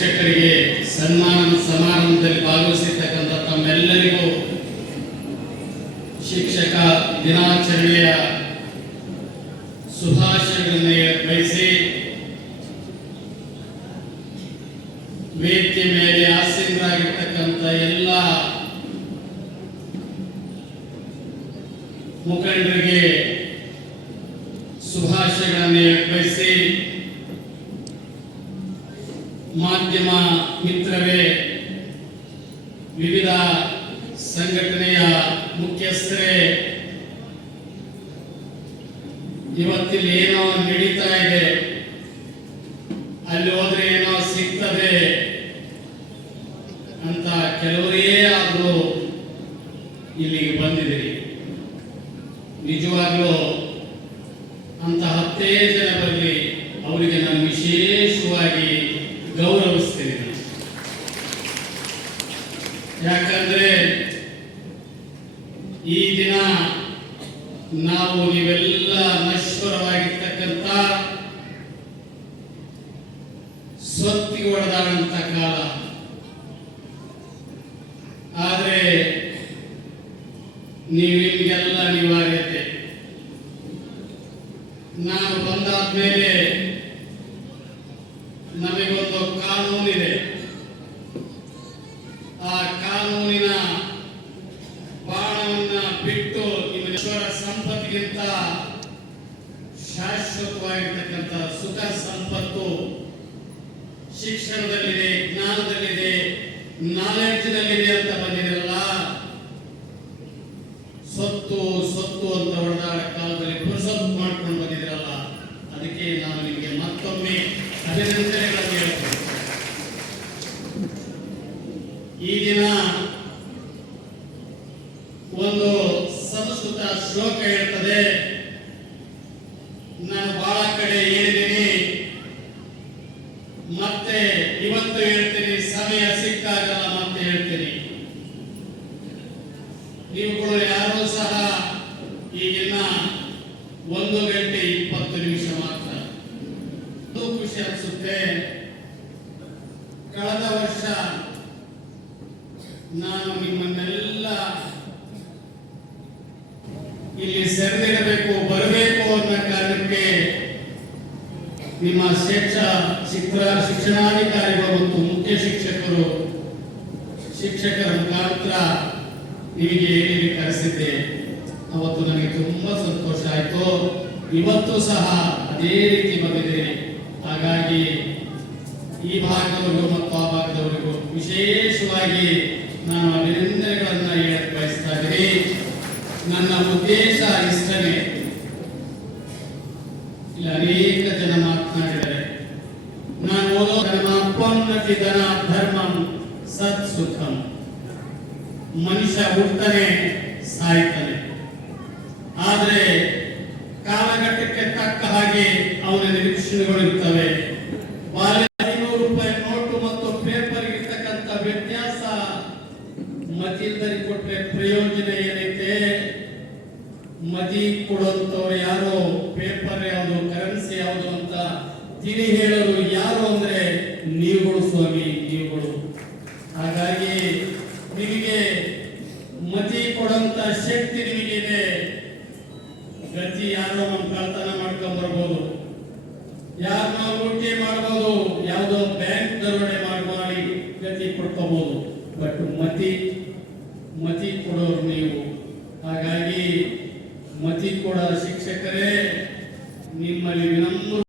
ಶಿಕ್ಷಕರಿಗೆ ಸನ್ಮಾನ ಸಮಾರಂಭದಲ್ಲಿ ಭಾಗವಹಿಸಿರ್ತಕ್ಕಂಥ ತಮ್ಮೆಲ್ಲರಿಗೂ ಶಿಕ್ಷಕ ದಿನಾಚರಣೆಯ ಶುಭಾಶಯಗಳನ್ನು ಬಯಸಿ ವೇದಿಕೆ ಮೇಲೆ ಆಸೀನರಾಗಿರ್ತಕ್ಕಂಥ ಎಲ್ಲ ಮುಖಂಡರಿಗೆ ಶುಭಾಶಯಗಳನ್ನು ಬಯಸಿ ಮಾಧ್ಯಮ ಮಿತ್ರರೇ, ವಿವಿಧ ಸಂಘಟನೆಯ ಮುಖ್ಯಸ್ಥರೇ, ಇವತ್ತಿಲ್ಲಿ ಏನೋ ನಡೀತಾ ಇದೆ, ಅಲ್ಲಿ ಹೋದ್ರೆ ಏನೋ ಸಿಗ್ತದೆ ಅಂತ ಕೆಲವರೇ ಆದರೂ ಇಲ್ಲಿಗೆ ಬಂದಿದ್ದೀರಿ. ನಿಜವಾಗ್ಲೂ ಅಂತ 10 ಜನ ಬರಲಿ, ಅವರಿಗೆ ನಾನು ವಿಶೇಷವಾಗಿ ಗೌರವಿಸ್ತೇನೆ. ಯಾಕಂದ್ರೆ ಈ ದಿನ ನಾವು ನೀವೆಲ್ಲ ನಶ್ವರವಾಗಿರ್ತಕ್ಕಂಥ ಸ್ವತ್ತಿಗೆ ಒಡೆದಾಡಂತ ಕಾಲ. ಆದರೆ ನಿಮಗೆಲ್ಲ ಅನಿವಾರ್ಯತೆ. ನಾನು ಬಂದಾದ್ಮೇಲೆ ನಮಗೊಂದು ಕಾನೂನಿದೆ. ಆ ಕಾನೂನಿನ ಬಾಣವನ್ನ ಬಿಟ್ಟು ನಿಮ್ಮ ಸಂಪತ್ತಿಗಿಂತ ಶಾಶ್ವತವಾಗಿರ್ತಕ್ಕಂಥ ಸುಖ ಸಂಪತ್ತು ಶಿಕ್ಷಣದಲ್ಲಿದೆ, ಜ್ಞಾನದಲ್ಲಿದೆ, ನಾಲೆಡ್ಜ್ನಲ್ಲಿದೆ ಅಂತ ಬಂದಿರಲ್ಲ. ಸ್ವತ್ತು ಸ್ವತ್ತು ಅಂತ ಹೊಡೆದಾಡ ಕಾಲದಲ್ಲಿ ಪುರುಸತ್ತು ಮಾಡ್ಕೊಂಡು ಬಂದಿದ್ರಲ್ಲ, ಅದಕ್ಕೆ ನಾನು ನಿಮಗೆ ಮತ್ತೊಮ್ಮೆ ಅಭಿನಂದನೆಗಳನ್ನು ಹೇಳ್ತೇನೆ. ಈ ದಿನ ಒಂದು ಸಂಸ್ಕೃತ ಶ್ಲೋಕ ಹೇಳ್ತದೆ. ನಾನು ಬಹಳ ಕಡೆ ಹೇಳಿದ್ದೀನಿ, ಮತ್ತೆ ಇವತ್ತು ಹೇಳ್ತೀನಿ, ಸಮಯ ಸಿಕ್ಕಾಗಲ್ಲ ಮತ್ತೆ ಹೇಳ್ತೀನಿ. ನೀವುಗಳು ಯಾರೂ ಸಹ ಈಗಿನ 1 ಗಂಟೆ 20 ನಿಮಿಷ ಮಾತ್ರ. ಖುಷಿ ಅನಿಸುತ್ತೆ. ಕಳೆದ ವರ್ಷ ನಾನು ನಿಮ್ಮನ್ನೆಲ್ಲ ಇಲ್ಲಿ ಸೆರೆದಿಡಬೇಕು, ಬರಬೇಕು ಅನ್ನೋ ಕಾರಣಕ್ಕೆ ನಿಮ್ಮ ಶಿಕ್ಷಣಾಧಿಕಾರಿಗಳು ಮತ್ತು ಮುಖ್ಯ ಶಿಕ್ಷಕರ ಮುಖಾಂತರ ನಿಮಗೆ ಹೇಳಿ ಕರೆಸಿದ್ದೆ. ಅವತ್ತು ನನಗೆ ತುಂಬಾ ಸಂತೋಷ ಆಯಿತು. ಇವತ್ತು ಸಹ ಅದೇ ರೀತಿ ಬಂದಿದ್ದೇನೆ. ಹಾಗಾಗಿ ಈ ಭಾಗದವರಿಗೂ ಮತ್ತು ಆ ಭಾಗದವರಿಗೂ ವಿಶೇಷವಾಗಿ ನಾನು ಅಭಿನಂದನೆಗಳನ್ನು ಹೇಳಕ್ಕೆ ಬಯಸ್ತಾ ಇದ್ದೀನಿ. ನನ್ನ ಉದ್ದೇಶ ಇಷ್ಟನೇ. ಇಲ್ಲಿ ಅನೇಕ ಜನ ಮಾತನಾಡಿದ್ದಾರೆ. ನಾನು ಓದೋ ಧರ್ಮೋನ್ನತಿ ಧನ ಧರ್ಮಂ ಸತ್ ಸುಖಂ. ಮನುಷ್ಯ ಹುಡ್ತಾನೆ, ಸಾಯ್ತಾನೆ. ಆದರೆ ಕಾಲಘಟ್ಟಕ್ಕೆ ತಕ್ಕ ಹಾಗೆ ಅವನ ನಿರೀಕ್ಷೆಗಳು ಇರ್ತವೆ. 500 ರೂಪಾಯಿ ನೋಟು ಮತ್ತು ಪೇಪರ್ ಇರ್ತಕ್ಕಂಥ ವ್ಯತ್ಯಾಸ ಮತಿಲ್ದರಿಗೆ ಕೊಟ್ಟರೆ ಪ್ರಯೋಜನ ಏನೈತೆ? ಮತಿ ಕೊಡುವಂತವ್ರು ಯಾರು, ಪೇಪರ್ ಯಾವುದು, ಕರೆನ್ಸಿ ಯಾವುದು ಅಂತ ತಿಳಿ ಹೇಳೋರು ಯಾರು ಅಂದ್ರೆ ನೀವುಗಳು ಸ್ವಾಮಿ, ನೀವುಗಳು. ಹಾಗಾಗಿ ನಿಮಗೆ ಮತಿ ಕೊಡುವಂತ ಶಕ್ತಿ ನಿಮಗಿದೆ. ಗತಿ ಯಾರೋ ನಮ್ಮ ಕಳ್ತನ ಮಾಡ್ಕೊಂಡ್ ಬರ್ಬೋದು, ಯಾರನ್ನ ಲೂಟಿ ಮಾಡ್ಬೋದು, ಯಾವುದೋ ಬ್ಯಾಂಕ್ ದರೋಡೆ ಮಾಡಿ ಗತಿ ಕೊಡ್ಕೋಬಹುದು. ಬಟ್ ಮತಿ ಕೊಡೋರು ನೀವು. ಹಾಗಾಗಿ ಮತಿ ಕೊಡೋ ಶಿಕ್ಷಕರೇ, ನಿಮ್ಮಲ್ಲಿ ವಿನಮ್ರ